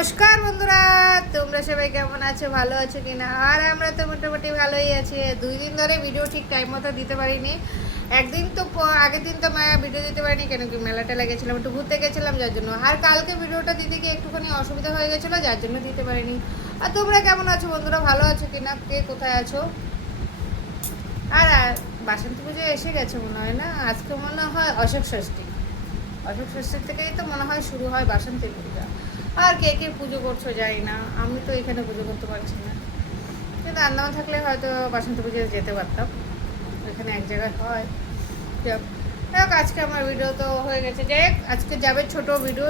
নমস্কার বন্ধুরা, তোমরা সবাই কেমন আছো? ভালো আছো কিনা? আর আমরা তো মোটামুটি ভালোই আছি। 2 দিন ধরে ভিডিও ঠিক টাইম মতো দিতে পারিনি। একদিন তো আগের দিন তো ভিডিও দিতে পারিনি, কেন কি মেলাটা লেগেছিলাম, একটু ঘুরতে গেছিলাম যার জন্য। আর কালকে ভিডিওটা দিতে গিয়ে একটুখানি অসুবিধা হয়ে গেছিলো, যার জন্য দিতে পারিনি। আর তোমরা কেমন আছো বন্ধুরা? ভালো আছো কিনা? কে কোথায় আছো? আর বাসন্তী পুজো এসে গেছে মনে হয় না? আজকে মনে হয় অশোক ষষ্ঠী। অশোক ষষ্ঠীর থেকেই তো মনে হয় শুরু হয় বাসন্তী পূজা। আর কে কে পুজো করছো জানি না, আমি তো এখানে পুজো করতে পারছি না। কিন্তু আন্দামান থাকলে হয়তো বাসন্তী পুজো যেতে পারতাম, এখানে এক জায়গায় হয়। যাক, আজকে আমার ভিডিও তো হয়ে গেছে। যে আজকে যাবে ছোট ভিডিও,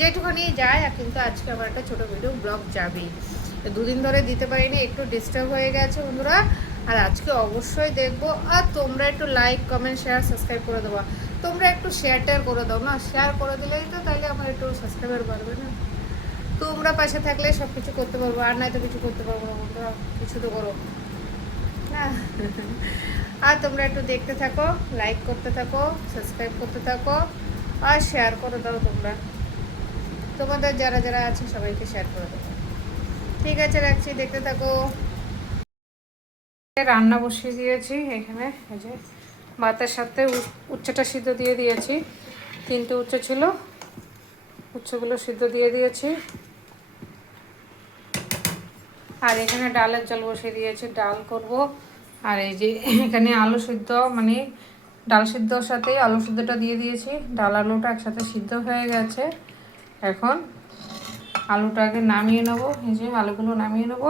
যেটুখানি যায়, কিন্তু আজকে আমার একটা ছোট ভিডিও ব্লগ যাবেই। 2 দিন ধরে দিতে পারিনি, একটু ডিস্টার্ব হয়ে গেছে বন্ধুরা। আর আজকে অবশ্যই দেখবো। আর তোমরা একটু লাইক, কমেন্ট, শেয়ার, সাবস্ক্রাইব করে দেবো। তোমরা একটু শেয়ার করে দাও না, শেয়ার করে দিলেই তো তাইলে আমার একটু সাবস্ক্রাইবার বাড়বে না। তোমরা পাশে থাকলে সব কিছু করতে পারবো, আর নাই তো কিছু করতে পারবো না বন্ধুরা। কিছু তো করো না। আর তোমরা একটু দেখতে থাকো, লাইক করতে থাকো, সাবস্ক্রাইব করতে থাকো, আর শেয়ার করে দাও। তোমরা তোমাদের যারা যারা আছে সবাইকে শেয়ার করে দেবো। ঠিক আছে, রাখছি, দেখতে থাকো। রান্না বসিয়ে দিয়েছি এখানে। এই যে ভাতের সাথে উচ্ছেটা সিদ্ধ দিয়ে দিয়েছি। 3টে উচ্ছে ছিল, উচ্ছেগুলো সিদ্ধ দিয়ে দিয়েছি। আর এখানে ডালের জল বসিয়ে দিয়েছি, ডাল করব। আর এই যে এখানে আলু সিদ্ধ, মানে ডাল সিদ্ধর সাথে আলু সিদ্ধটা দিয়ে দিয়েছি। ডাল আলুটা একসাথে সিদ্ধ হয়ে গেছে। এখন আলুটাকে নামিয়ে নেব। এই যে আলুগুলো নামিয়ে নেব।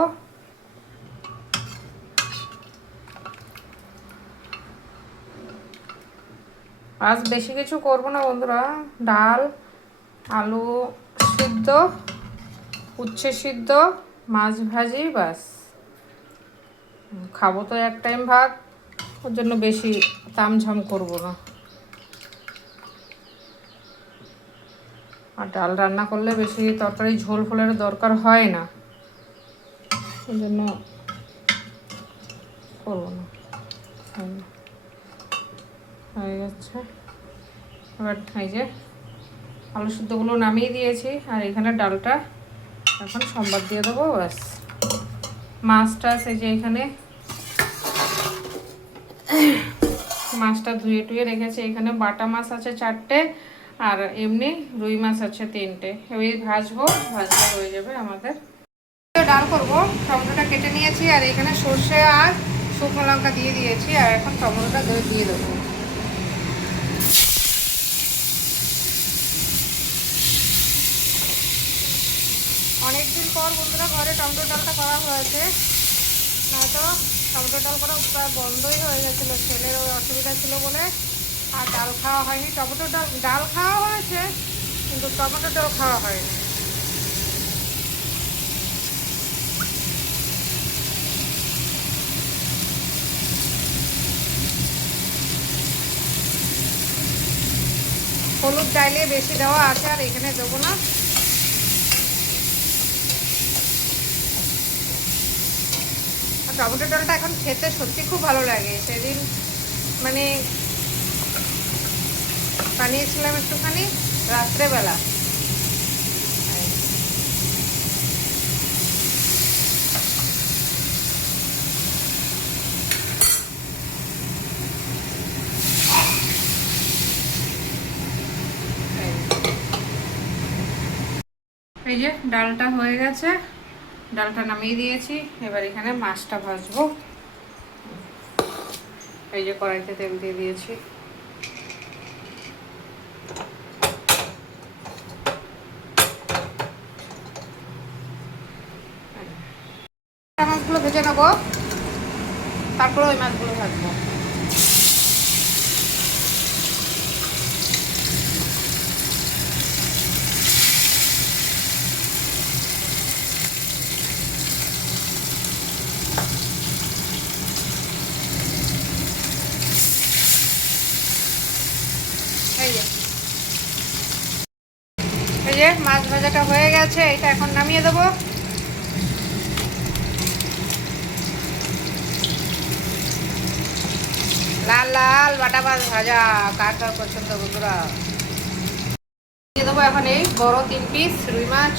আজ বেশি কিছু করব না বন্ধুরা, ডাল, আলু সিদ্ধ, উচ্ছে সিদ্ধ, মাছ ভাজি, বাস। খাবো তো এক টাইম ভাত, ওর জন্য বেশি তামঝাম করব না। আর ডাল রান্না করলে বেশি তরকারি ঝোল ফোলের দরকার হয় না, ওই জন্য করবো না। হয়ে যাচ্ছে এবার। এই যে আলু সিদ্ধগুলো নামিয়ে দিয়েছি, আর এখানে ডালটা এখন সম্বাদ দিয়ে দেবো, ব্যাস। মাছটা এই যে এখানে মাছটা ধুয়ে টুয়ে রেখেছি। এখানে বাটা মাছ আছে 4টে, আর এমনি রুই মাছ আছে 3টে। এবার ভাজবো, ভাজলে হয়ে যাবে আমাদের। ডাল করবো, টমেটোটা কেটে নিয়েছি, আর এখানে সর্ষে আর শুকনো লঙ্কা দিয়ে দিয়েছি। আর এখন টমেটোটা দিয়ে দেবো। অনেকদিন পর বন্ধুরা ঘরে টমেটো ডালটা করা হয়েছে, নয়তো টমেটো ডাল করা প্রায় বন্ধই হয়ে গেছিলো, ছেলের ওই অসুবিধা ছিল বলে আর ডাল খাওয়া হয়নি। টমেটো ডাল খাওয়া হয়েছে, কিন্তু টমেটো ডাল খাওয়া হয়নি। হলুদ চাইলে বেশি দেওয়া আছে, আর এখানে দেবো না। টমেটো ডালটা এখন খেতে সত্যি খুব ভালো লাগে। সেদিন মানে বানিয়েছিলাম একটুখানি রাত্রেবেলা। এই যে ডালটা হয়ে গেছে, ডালটা নামিয়ে দিয়েছি। এবার এখানে মাছটা ভাজবো। এই যে কড়াইতে তেল দিয়ে দিয়েছি। মাছগুলো ভেজে নেবো, তারপরে ওই মাছগুলো ভাজবো। এই যে মাছ ভাজাটা হয়ে গেছে, এটা এখন নামিয়ে দেবো। লাল লাল বাটা মাছ ভাজা, কার কার পছন্দ বন্ধুরা। দিয়ে দেবো এখন এই বড় 3 পিস রুই মাছ।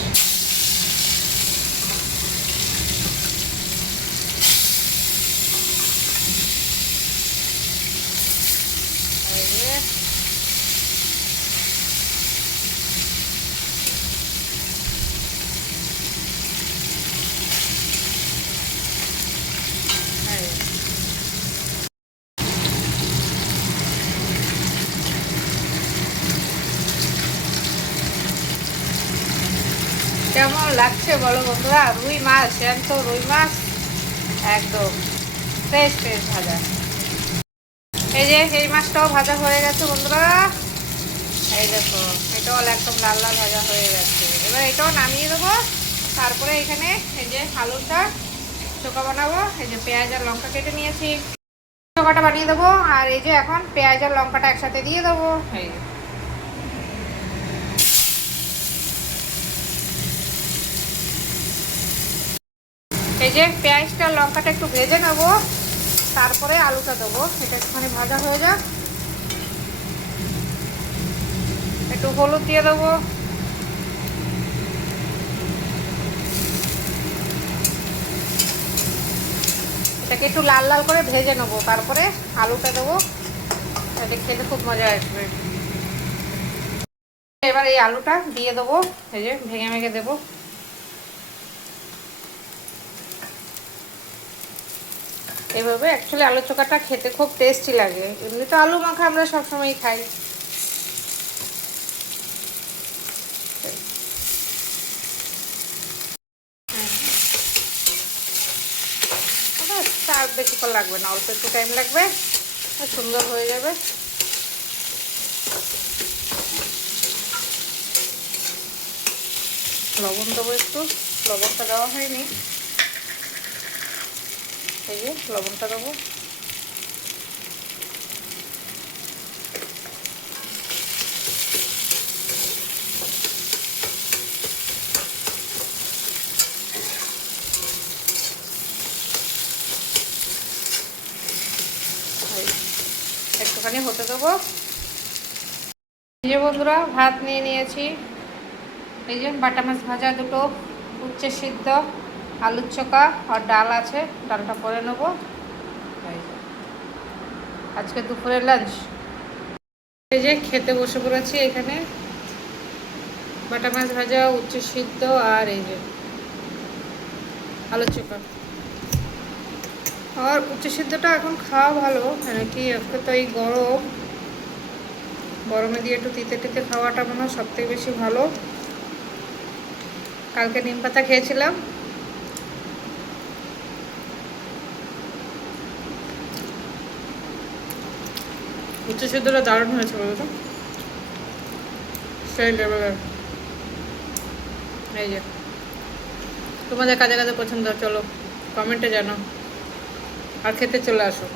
কেমন লাগছে বলো বন্ধুরা? রুই মাছ, জ্যান্ত রুই মাছ, একদম ফ্রেশ ফ্রেশ ভাজা। এই যে এই মাছটাও ভাজা হয়ে গেছে বন্ধুরা। এই দেখো, এটাও একদম লাল লাল ভাজা হয়ে গেছে। এবার এটাও নামিয়ে দেবো। তারপরে এখানে এই যে আলুটা চোখা বানাবো। এই যে পেঁয়াজ আর লঙ্কা কেটে নিয়েছি, চোখাটা বানিয়ে দেবো। আর এই যে এখন পেঁয়াজ আর লঙ্কাটা একসাথে দিয়ে দেবো। এই যে পেঁয়াজটা লঙ্কাটা একটু ভেজে নেবো, তারপরে আলুটা দেবো। এটা একটুখানি ভাজা হয়ে যাক। একটু হলুদ দিয়ে দেবো, এটাকে একটু লাল লাল করে ভেজে নেবো, তারপরে আলুটা দেবো। এটা খেতে খুব মজা আসবে। এবার এই আলুটা দিয়ে দেবো, এই যে ভেঙে ভেঙে দেবো। এভাবে অ্যাকচুয়ালি আলু চোখাটা খেতে খুব টেস্টি লাগে। এমনি তো আলু মাখা আমরা সবসময়ই খাই। আর বেশিক্ষণ লাগবে না, অল্প একটু টাইম লাগবে, সুন্দর হয়ে যাবে। লবণ দেবো একটু, লবণটা দেওয়া হয়নি। এই যে লবণটা দেবো। একটুখানি হতে দেবো। এই যে বন্ধুরা, ভাত নিয়ে নিয়েছি। এই যে বাটা মাছ ভাজা দুটো, উচ্ছে সিদ্ধ, আলুর চোখা আর ডাল আছে, ডালটা পরে নেবো। আজকে দুপুরের লাঞ্চ। এই যে খেতে বসে পড়েছি। এখানে বাটা মাছ ভাজা, উচ্ছে সিদ্ধ আর এই যে আলুর চোখা। আর উচ্ছে সিদ্ধটা এখন খাওয়া ভালো, মানে কি আজকে তো এই গরমে দিয়ে একটু তিতে তিতে খাওয়াটা মনে হয় সবথেকে বেশি ভালো। কালকে নিম পাতা খেয়েছিলাম। উচ্ছে সিদ্ধটা দারুণ হয়েছে বলো তো, সেই লেভেলের। এই যে তোমাদের কাজে কাজে পছন্দ, চলো কমেন্টে জানো, আর খেতে চলে আসো।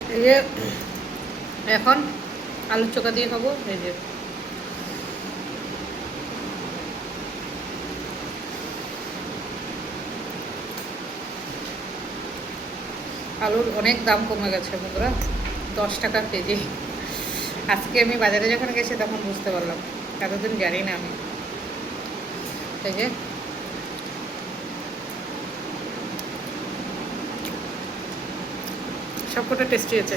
এই যে এখন আলুর চোখা দিয়ে খাবো। এই যে আলুর অনেক দাম কমে গেছে বন্ধুরা, 10 টাকা কেজি। আজকে আমি বাজারে যখন গেছি তখন বুঝতে পারলাম, এতদিন জানি না আমি। এই যে সবকটা টেস্টি আছে।